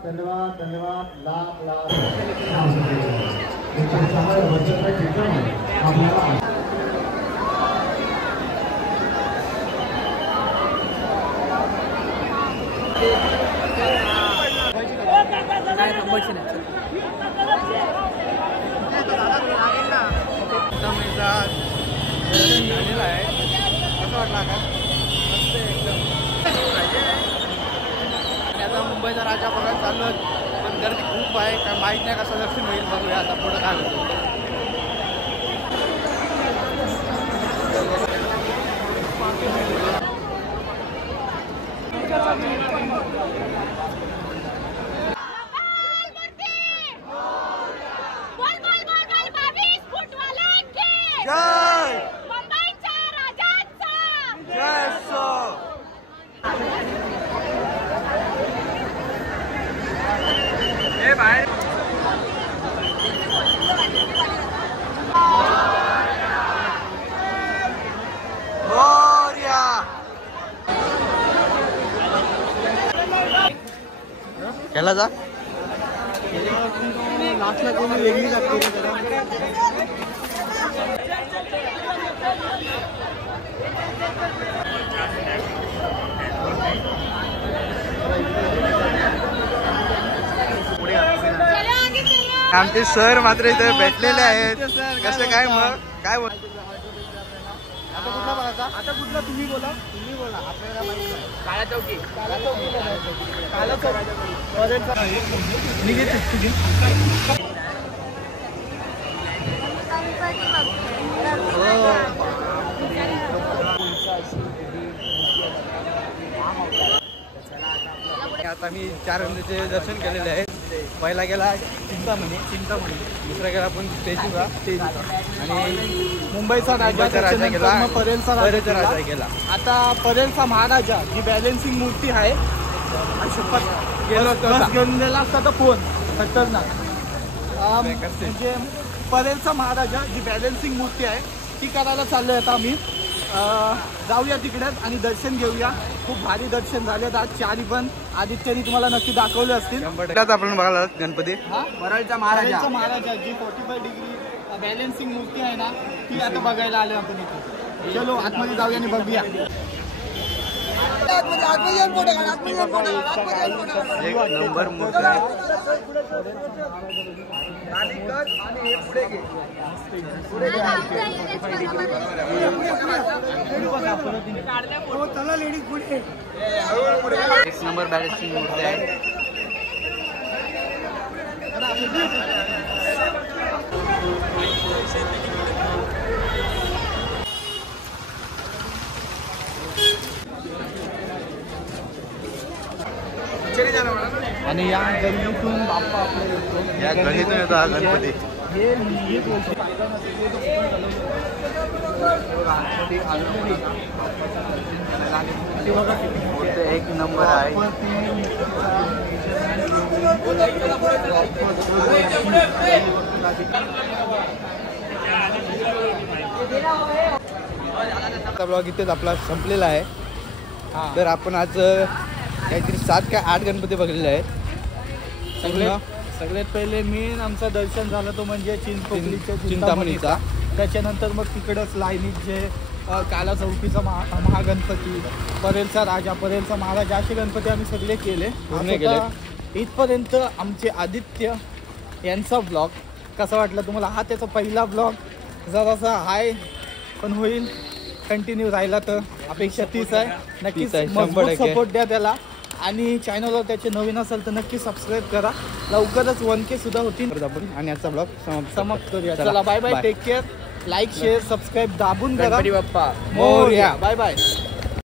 धन्यवाद धन्यवाद लाख लाख मुंबईचा राजा बघायला चाललो, पण गर्दी खूप आहे. काय माहीत नाही कसं दर्शन होईल, बघूया आता पुढं काय होतं. केला जा लास्टला कोणी वेगळी लागते. आमचे सर मात्र इथे भेटलेले आहेत. कसं काय मग काय आता कुठला बघायचा? आता कुठला तुम्ही बोला आपल्याला काळा चौकी आता मी 4 गणपतीचे दर्शन केलेले आहेत. पहिला गेला चिंतामणी, दुसरा गेला आपण तेजुगा आणि मुंबईचा राजा गेला, परेलचा राजा गेला. आता परेलचा महाराजा जी बॅलेन्सिंग मूर्ती आहे, घेऊन गेला असता तर फोन खतरनाक. म्हणजे परेलचा महाराजा जी बॅलेन्सिंग मूर्ती आहे ती करायला चाललोय आता आम्ही. जाऊया तिकडेच आणि दर्शन घेऊया. खूप भारी दर्शन झाले आज. 4 पण आदित्यनी तुम्हाला नक्की दाखवले असतील. आपण बघायला गणपती परेलचा महाराजा जी 45 डिग्री बॅलेन्सिंग मूर्ती आहे ना, ती आता बघायला आलो आपण इथे. चलो आतमध्ये जाऊया आणि बघूया. एक नंबर मूर्ती आहे. एक नंबर बॅलेन्सिंग मूर्ती आहे. आणि या गल्लीतून बाप्पा आपल्याला येतो. या गल्लीतून येतो हा गणपती. एक नंबर आहे. ब्लॉग इथेच आपला संपलेला आहे. तर आपण आज काहीतरी 7 का 8 गणपती बघलेले आहेत. सगळ्यात पहिले मेन आमचं दर्शन झालं तो म्हणजे चिंतामणीचा. त्याच्यानंतर मग तिकडंच लाईनीत जे काला चौकीचा महागणपती, परेलचा राजा, परेलचा महाराजा असे गणपती आम्ही सगळे केले. इथपर्यंत आमचे आदित्य यांचा ब्लॉग कसा वाटला तुम्हाला? हा त्याचा पहिला ब्लॉग जरासा हाय पण होईल, कंटिन्यू राहिला तर अपेक्षा तीच आहे. नक्कीच सपोर्ट द्या त्याला. आणि चॅनलवर त्याचे नवीन असेल तर नक्की सबस्क्राईब करा. लवकरच 1K सुद्धा होतील आणि आजचा ब्लॉग समाप्त करूया. चला bye bye, take care. Like share subscribe दाबून करा. बाप्पा मोरया. Bye bye.